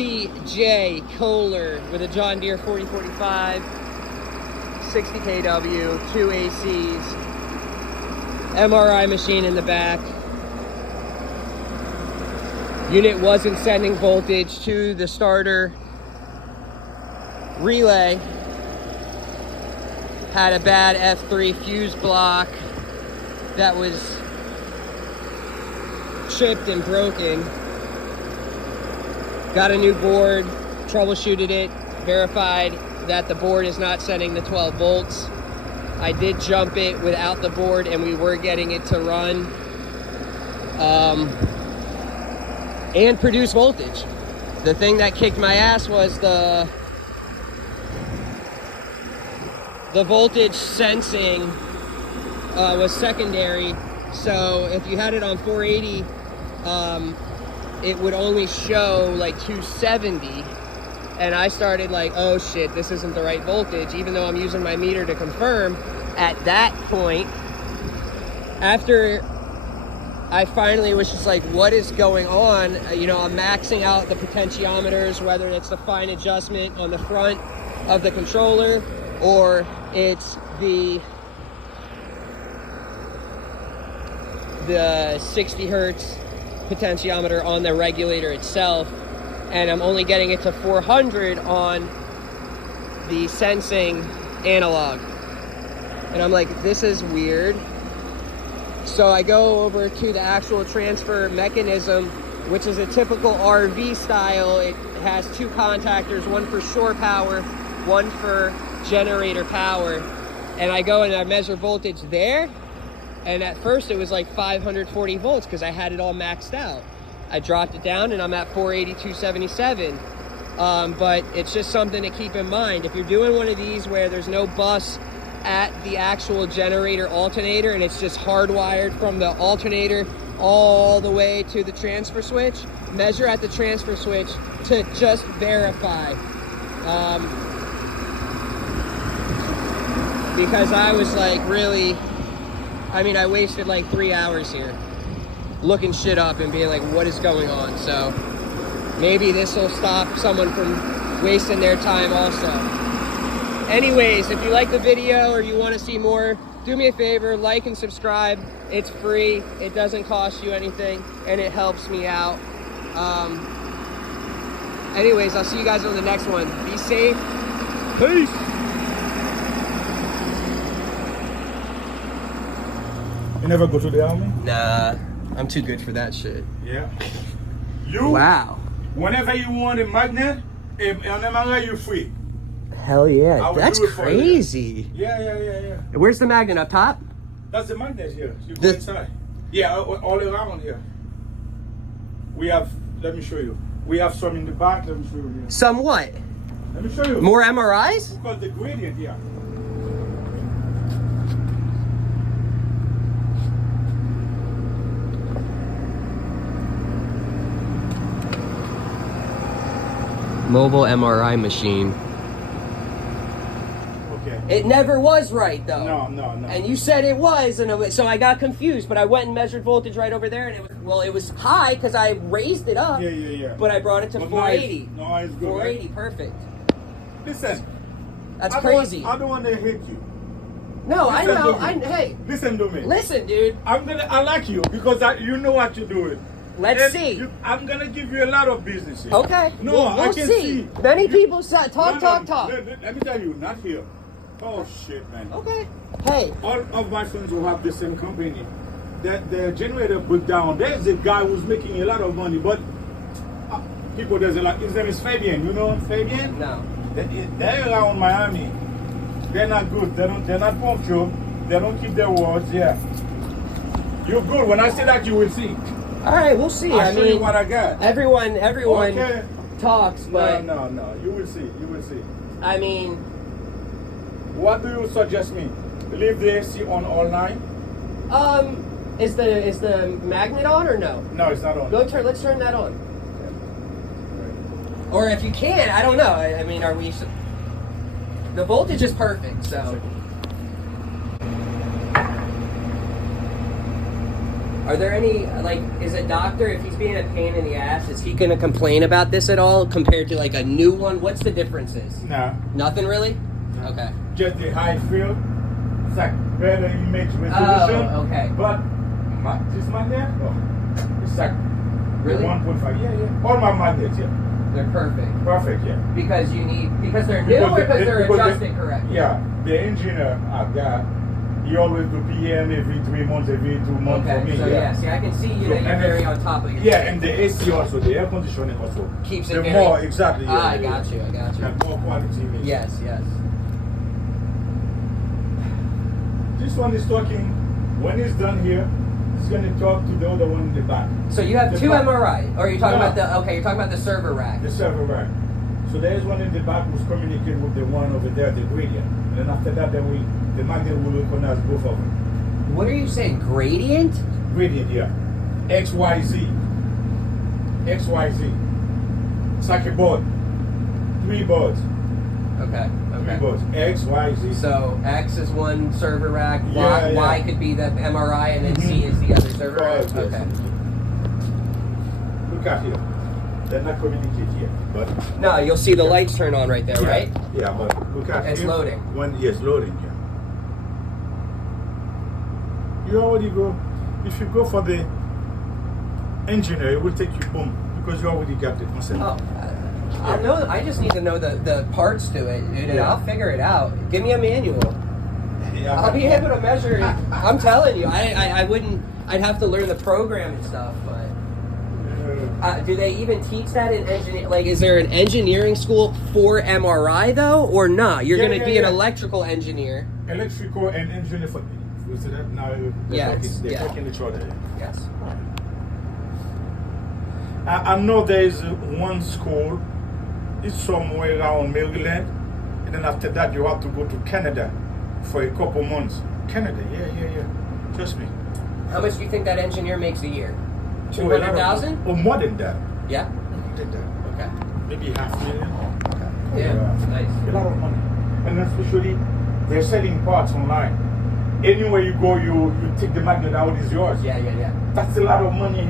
CJ Kohler with a John Deere 4045, 60 kW, 2 ACs, MRI machine in the back. Unit wasn't sending voltage to the starter relay. Had a bad F3 fuse block that was chipped and broken. Got a new board, troubleshooted it, verified that the board is not sending the 12 volts. I did jump it without the board and we were getting it to run and produce voltage. The thing that kicked my ass was the voltage sensing was secondary. So if you had it on 480, it would only show like 270. And I started like, oh shit, this isn't the right voltage, even though I'm using my meter to confirm. At that point, after I finally was just like, what is going on? You know, I'm maxing out the potentiometers, whether it's the fine adjustment on the front of the controller or it's the 60 hertz potentiometer on the regulator itself, and I'm only getting it to 400 on the sensing analog. And I'm like, this is weird. So I go over to the actual transfer mechanism, which is a typical RV style. It has two contactors, one for shore power, one for generator power. And I go and I measure voltage there. And at first it was like 540 volts because I had it all maxed out. I dropped it down and I'm at 480, 277. But it's just something to keep in mind. If you're doing one of these where there's no bus at the actual generator alternator and it's just hardwired from the alternator all the way to the transfer switch, measure at the transfer switch to just verify. Because I was like really, I mean, I wasted like 3 hours here looking shit up and being like, what is going on? So maybe this will stop someone from wasting their time also. Anyways, if you like the video or you want to see more, do me a favor, like and subscribe. It's free, it doesn't cost you anything, and it helps me out. Anyways, I'll see you guys on the next one. Be safe. Peace. You never go to the army? Nah, I'm too good for that shit. Yeah. You? Wow. Whenever you want a magnet, on MRI, you're free. Hell yeah, that's crazy. Yeah. Where's the magnet, up top? That's the magnet here. You go inside. Yeah, all around here. We have, let me show you. We have some in the back, let me show you here. Some what? Let me show you. More MRIs? We call the gradient here. Mobile MRI machine. Okay. It never was right though. No. And you said it was, and so I got confused. But I went and measured voltage right over there, and it was high because I raised it up. Yeah. But I brought it to 480. No, it's good. 480, perfect. Listen. That's crazy. I don't want to hate you. No, Listen I know. Hey, listen to me. Listen, dude. I like you because you know what you're doing. Let's see. I'm gonna give you a lot of business here. Okay. No, we'll I can see. Many people talk. Let me tell you, not here. Oh shit, man. Okay. Hey. All of my friends who have the same company, that the generator broke down. There's a guy who's making a lot of money, but people there's a lot. His name is Fabian. You know Fabian? No. They're around Miami. They're not good. They're not punctual. They don't keep their words. Yeah. You're good. When I say that, you will see. All right, we'll see. I'll show you what I got. Everyone Okay. talks, but no. You will see. I mean, what do you suggest me? Leave the AC on all night? is the magnet on or no? No, it's not on. Let's turn that on. Or if you can, I don't know. I mean, are we? The voltage is perfect, so. Are there any, like, is a doctor, if he's being a pain in the ass, is he going to complain about this at all compared to like a new one? What's the differences? No. Nothing really? No. Okay. Just the high field. It's like better image resolution. Oh, okay. But this magnet, it's like Really? 1.5. Yeah. All my magnets, yeah. They're perfect. Perfect, yeah. Because they're new or because they're adjusted correctly? Yeah. The engineer I've got, he always do PM every 3 months, every 2 months for me. So yeah. See, I can see you So, that you're and very then- on top of your Yeah, and the AC also, the air conditioning also. Keeps it the very... more, exactly. Yeah, I got you. And more quality. Means. Yes. This one is talking, when it's done here, it's going to talk to the other one in the back. So you have The two back- MRI, or you're talking No. about you're talking about the server rack. The server rack. So there is one in the back who's communicating with the one over there, the gradient. And then after that, the magnet will recognize both of them. What are you saying? Gradient? Gradient, yeah. XYZ. XYZ. It's like a board. 3 boards. Okay. 3 boards. XYZ. So X is one server rack, Yeah, Y could be the MRI, and then C is the other server rack. Correct, yes. Okay. Look at here. They're not communicating here. But No, you'll see the lights turn on right there, yeah, right? Yeah, but look at It's here. loading. Yes, loading, yeah. You already go, if you go for the engineer, it will take you boom, because you already got the concept. Oh, I know. I just need to know the parts to it, dude, and Yeah. I'll figure it out. Give me a manual. Yeah, I'll be able to measure it. I'm telling you, I wouldn't. I'd have to learn the program and stuff, but. Do they even teach that in engineer? Like, is there an engineering school for MRI though, or not? You're Yeah, going to yeah, be an yeah. electrical engineer. Electrical and engineer for, you see that now? They're talking each other. Yes. I know there is one school, it's somewhere around Maryland, and then after that you have to go to Canada for a couple months. Canada, yeah. Trust me. How much do you think that engineer makes a year? Oh, a lot of- 200,000? Or more than that. Yeah. More than that. Okay. Maybe $500,000. Yeah. Nice. A lot of money. And especially, they're selling parts online. Anywhere you go, you take the magnet out, it's yours. Yeah. That's a lot of money here.